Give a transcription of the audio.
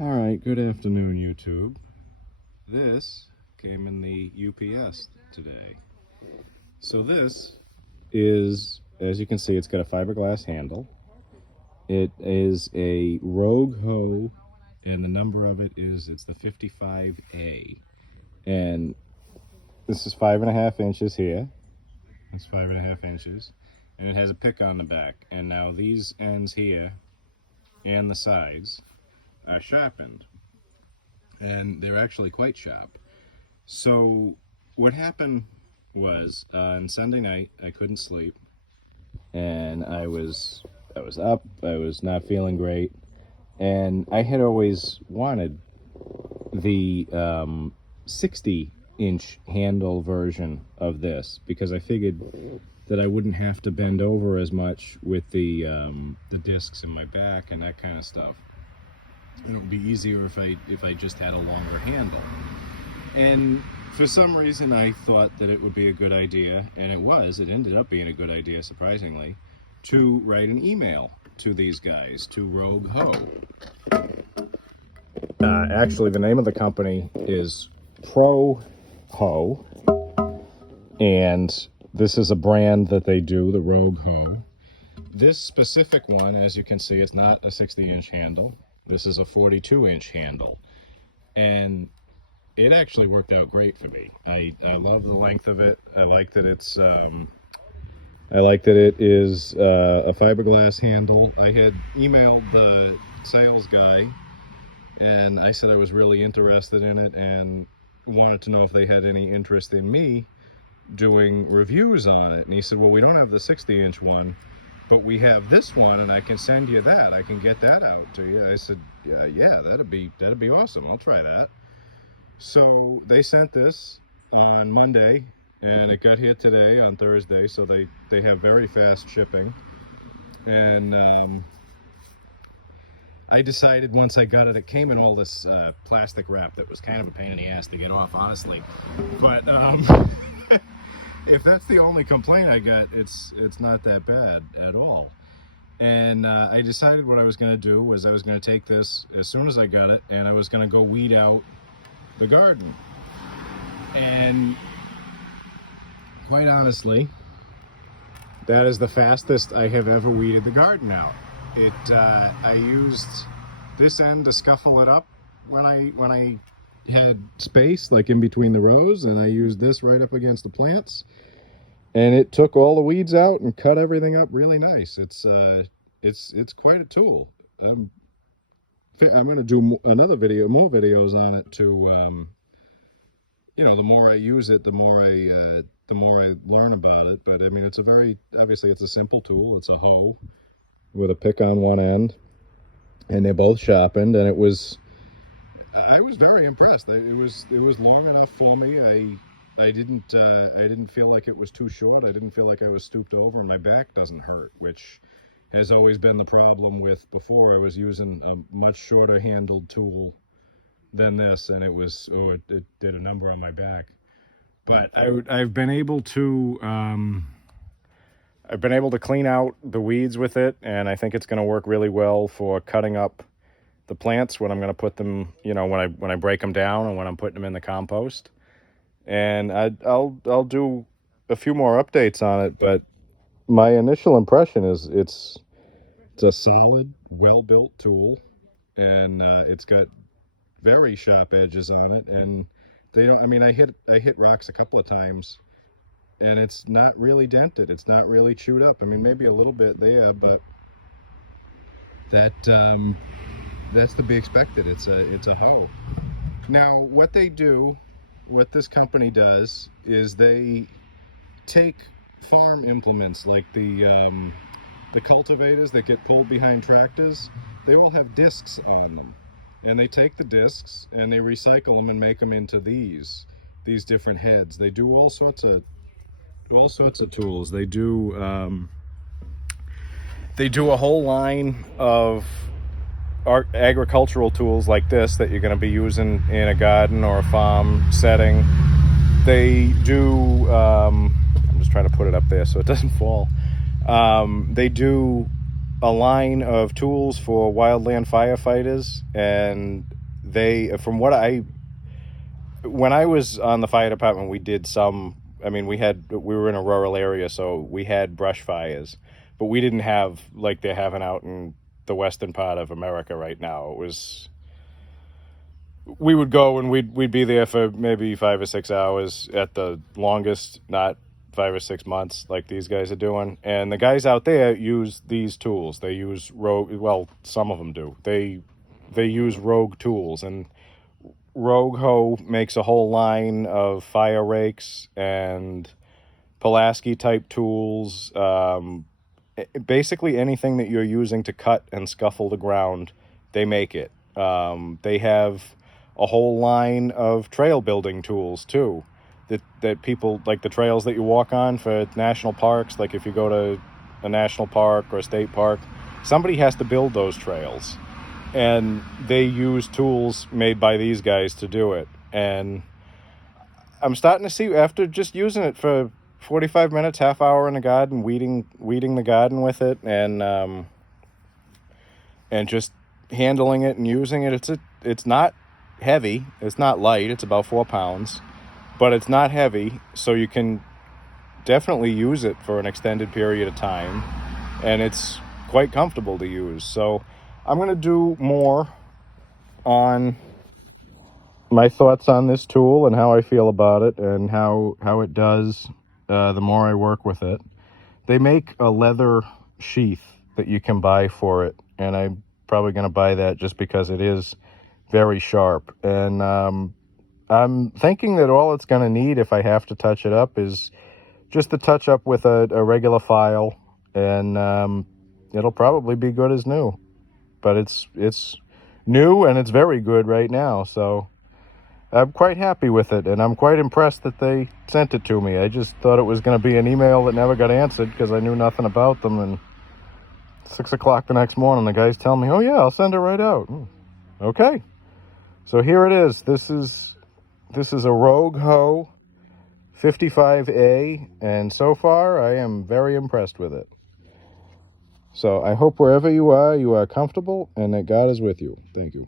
Alright, good afternoon, YouTube. This came in the UPS today. So this is, as you can see, it's got a fiberglass handle. It is a Rogue Hoe, and the number of it is, it's the 55A. And this is 5.5 inches here. It's 5.5 inches. And it has a pick on the back. And now these ends here and the sides are sharpened. And they're actually quite sharp. So what happened was on Sunday night I couldn't sleep, and I was up. I was not feeling great, and I had always wanted the 60-inch handle version of this because I figured that I wouldn't have to bend over as much with the discs in my back and that kind of stuff. And it would be easier if I just had a longer handle. And for some reason I thought that it would be a good idea, and it ended up being a good idea, surprisingly, to write an email to these guys, to Rogue Hoe. Actually, the name of the company is Rogue Hoe, and this is a brand that they do, the Rogue Hoe. This specific one, as you can see, it's not a 60-inch handle. This is a 42-inch handle, and it actually worked out great for me. I love the length of it. I like that it is a fiberglass handle. I had emailed the sales guy, and I said I was really interested in it and wanted to know if they had any interest in me doing reviews on it. And he said, well, we don't have the 60-inch one, but we have this one, and I can send you that. I can get that out to you. I said, yeah, that'd be awesome. I'll try that. So they sent this on Monday, and it got here today on Thursday. So they have very fast shipping. And I decided once I got it, it came in all this plastic wrap that was kind of a pain in the ass to get off, honestly. But if that's the only complaint I got, it's not that bad at all. And I decided what I was going to do was I was going to take this as soon as I got it, and I was going to go weed out the garden. And quite honestly, that is the fastest I have ever weeded the garden out. I used this end to scuffle it up when I had space, like in between the rows, and I used this right up against the plants, and it took all the weeds out and cut everything up really nice. It's quite a tool. I'm going to do more videos on it to, the more I use it, the more I learn about it. But I mean, obviously it's a simple tool. It's a hoe with a pick on one end, and they're both sharpened, and I was very impressed. It was long enough for me. I didn't feel like it was too short. I didn't feel like I was stooped over, and my back doesn't hurt, which has always been the problem with before. I was using a much shorter handled tool than this, and it did a number on my back. But I've been able to clean out the weeds with it, and I think it's going to work really well for cutting up the plants when I'm going to put them, when I break them down and when I'm putting them in the compost. And I'll do a few more updates on it, but my initial impression is it's a solid, well-built tool, and it's got very sharp edges on it, and I hit rocks a couple of times, and it's not really dented. It's not really chewed up. I mean, maybe a little bit there, but that's to be expected. It's a hoe. Now, what this company does is they take farm implements like the cultivators that get pulled behind tractors. They all have discs on them, and they take the discs and they recycle them and make them into these different heads. They do all sorts of tools. They do a whole line of agricultural tools like this that you're going to be using in a garden or a farm setting. They do I'm just trying to put it up there so it doesn't fall. They do a line of tools for wildland firefighters, and they, when I was on the fire department, we did some, I mean, we were in a rural area, so we had brush fires, but we didn't have like they're having out in the western part of America right now. We would go and we'd be there for maybe 5 or 6 hours at the longest, not 5 or 6 months like these guys are doing. And the guys out there use these tools. They use well, some of them do. They use Rogue tools, and Rogue Hoe makes a whole line of fire rakes and Pulaski type tools. Basically anything that you're using to cut and scuffle the ground, they make it. They have a whole line of trail building tools too, that people, like the trails that you walk on for national parks, like if you go to a national park or a state park, somebody has to build those trails, and they use tools made by these guys to do it. And I'm starting to see, after just using it for 45 minutes, half hour in the garden, weeding the garden with it, and just handling it and using it, it's not heavy, it's not light, it's about 4 pounds, but it's not heavy, so you can definitely use it for an extended period of time, and it's quite comfortable to use. So I'm going to do more on my thoughts on this tool and how I feel about it and how it does the more I work with it. They make a leather sheath that you can buy for it, and I'm probably going to buy that just because it is very sharp. And I'm thinking that all it's going to need, if I have to touch it up, is just to touch up with a regular file, and it'll probably be good as new. But it's new, and it's very good right now, so I'm quite happy with it, and I'm quite impressed that they sent it to me. I just thought it was going to be an email that never got answered because I knew nothing about them, and 6 o'clock the next morning, the guys tell me, oh yeah, I'll send it right out. Okay. So here it is. This is a Rogue Hoe 55A, and so far I am very impressed with it. So I hope wherever you are comfortable and that God is with you. Thank you.